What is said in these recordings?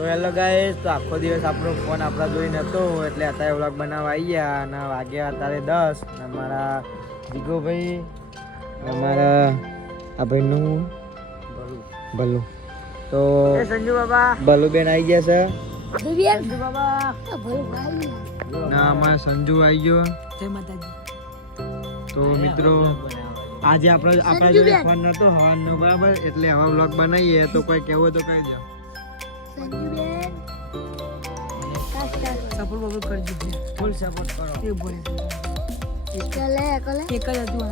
તો hello guys, તો આખો દિવસ આપણો ફોન આપણા જોઈ નતો એટલે અત્યારે વ્લોગ બનાવવા આવી ગયા અને વાગ્યા અત્યારે 10 અને અમારા જીગોભાઈ અમારા આ ભાઈનું ભલું તો સંજુ બાબા ભલુબેન આવી ગયા છે. સંજુ બાબા ના અમારા સંજુ આવી ગયો. જય માતાજી. તો મિત્રો આજે આપણા જોડે ફોન નતો હવાનો બરાબર એટલે હવે વ્લોગ બનાવીએ તો કોઈ કહેવું તો કહી દો. સપોર્ટ બબલ કરજો, ફૂલ સપોર્ટ કરો. એ બોલે એકલે એક જ હતું.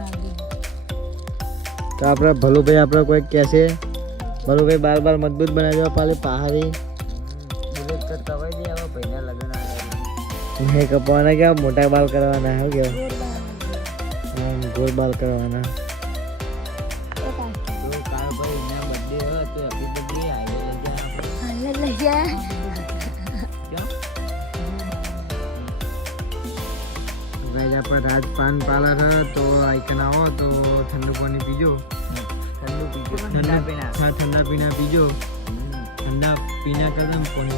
તો આપણે ભલુભાઈ આપણે કોઈ કહેશે ભલુભાઈ બાર મજબૂત બનાવી દો પાલે પહાડી બુલેટ કટ કવાઈ દે. હવે ભાઈના લગન આવ્યા હે કપવાના કે મોટા બાલ કરવાના હે કે ગોળ બાલ કરવાના. તો કાળ ભાઈ ના બર્થડે હે તો હેપી બર્થડે હાલે લઈ જા. पर राज पान पार्लर है तो आइकन आओ तो ठंडू पानी पीजो. ठंडा पीना. हाँ ठंडा पीना पीजो. ठंडा पीना कर दम पानी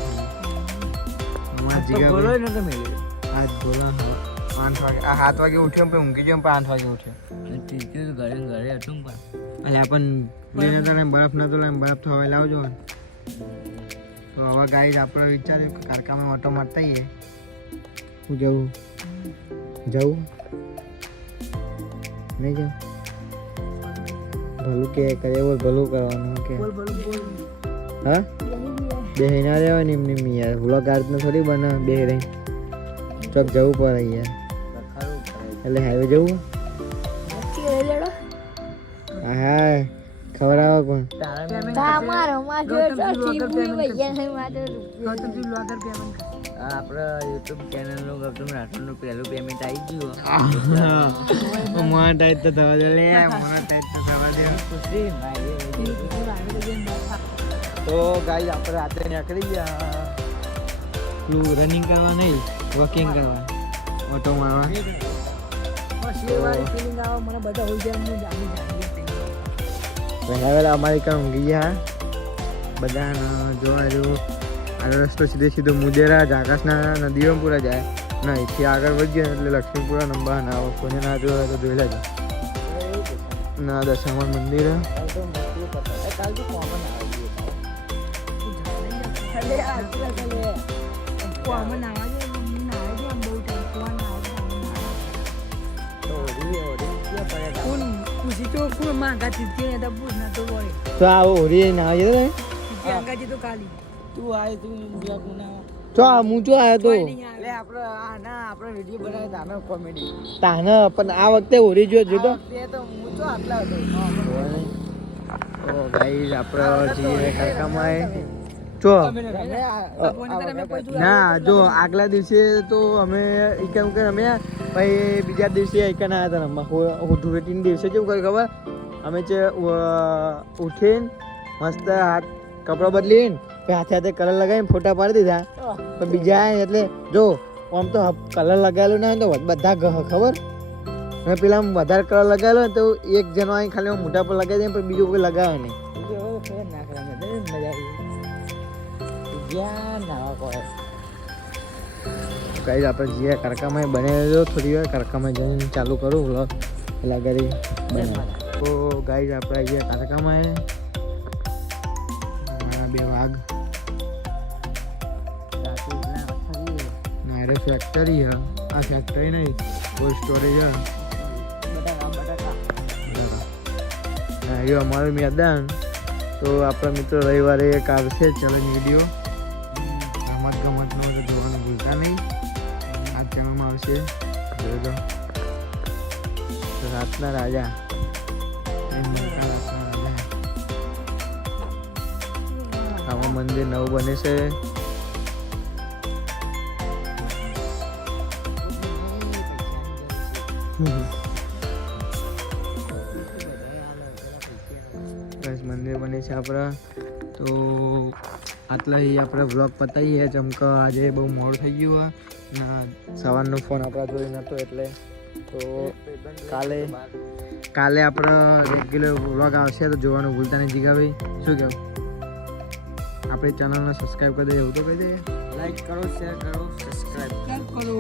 हमारा जीगा बोलो ना तो मिले आज बोला. हाँ 5 वागे 7 वागे उठे पे ઊંઘી જો 5 વાગે ઉઠે ટીચર ઘરે હતું પણ અલે આપણ લેને તને બરફ ન તો લઈને બરફ તો હવે લાવજો. તો હવે ગાઈસ આપણે વિચાર્યું કે કારકામાં ઓટો મારતા આવીએ. હું જાઉં નહીં જાઉં ભલું કે કરે બોલ ભલું કરવાનું કે હા બે ના રહેવા ને એમની યાર વ્લોગ આર્ટને થોડી બને બે રહી ચોક જવું પડે યાર એટલે હાઈવે જવું. હા ખબર આવે કોણ આપણે યુટ્યુબ ચેનલનું ગૌતમ રાઠોડનું પહેલું પેમેન્ટ આવી ગયું. મોનેટાઈઝ તો થવા દે લે મોનેટાઈઝ તો થવા દે. તો ગાઈસ આપણે રાત્રે નીકળી ગયા તું રનિંગ કરવા નહીં વોકિંગ કરવા ઓટો મારવા. પહેલા અમારી કામ ઊંઘી ગયા બધા જોવા જેવું. આ રસ્તો સીધો મુજેરા આકાશના નદીઓમાં પૂરા જાય ના એથી આગળ વધીએ એટલે લક્ષ્મીપુરા નંબર ના કોઈને ના જોવા તો જોઈ લેજો. ના દશામાન મંદિર તો આવો હોરી ના આવે તું આય તું ઇન્ડિયા પુના તો હું જો આયો તો લે આપણે આ ના આપણે વિડિયો બનાવ્યો તાનો કોમેડી તાનો પણ આ વખતે હોરી જો તો તે તો હું તો આટલા હતો. ઓ ગાઈસ આપણે જીએ કાકામાં જો ના જો આગલા દિવસે તો અમે એકમ કે અમે પછી બીજા દિવસે એકન આયા હતા રમવા. ધૂળેટીના દિવસે કેવું કર્યું ખબર અમે છે ઉઠીને મસ્ત હાથ કપડાં બદલીને હાથે કલર લગાવીને ફોટા પાડી દીધા. પણ બીજા એટલે જો આમ તો કલર લગાવેલો ના હોય તો બધા ખબર હવે પેલા વધારે કલર લગાવેલો ને તો એક જણો અહીં ખાલી મોઢા પર લગાવી દે પણ બીજું કોઈ લગાવે નહીં. કઈ આપણે જે કરકામાં બનાવેલો થોડી વાર કરકામાં જઈને ચાલુ કરું વ્લોગ પેલા કરી બને. તો ગાઈઝ આપણે જે કરકામાં બે વાઘ ફેક્ટરી હે. આ ફેક્ટરી નહીં કોલ્ડ સ્ટોરેજ હે. એ અમારું મેદાન. તો આપણા મિત્રો રવિવારે એક આવશે ચેલેન્જ વિડીયો ગમતનો તો જોવાનું ભૂલતા નહીં. આ ચેનલમાં આવશે જોજો. રાતના રાજા આમાં મંદિર નવું બને છે. મંદિર બને છે આપણા. તો આટલા આપણે વ્લોગ પતાવીએ ચમક આજે બહુ મોડું થઈ ગયું અને સવારનો ફોન આપણા જોઈ નહોતો એટલે. તો કાલે આપણો રેગ્યુલર વ્લોગ આવશે તો જોવાનું ભૂલતા નહીં. જીગાભાઈ શું કહેવું? કાલે આપણે રેગ્યુલર વ્લોગ આવશે તો જોવાનું ભૂલતા નહીં. જીગાભાઈ, કાલે આપણે રેગ્યુલર વ્લોગ આવશે તો જોવાનું ભૂલતા નહીં. જીગાભાઈ, કાલે આપણે રેગ્યુલર વ્લોગ આવશે તો જોવાનું ભૂલતા નહીં. જીગાભાઈ, આપણી ચેનલને સબસ્ક્રાઈબ કરી દે, એવું તો કહી દે. લાઈક કરો, શેર કરો, સબસ્ક્રાઇબ કરો.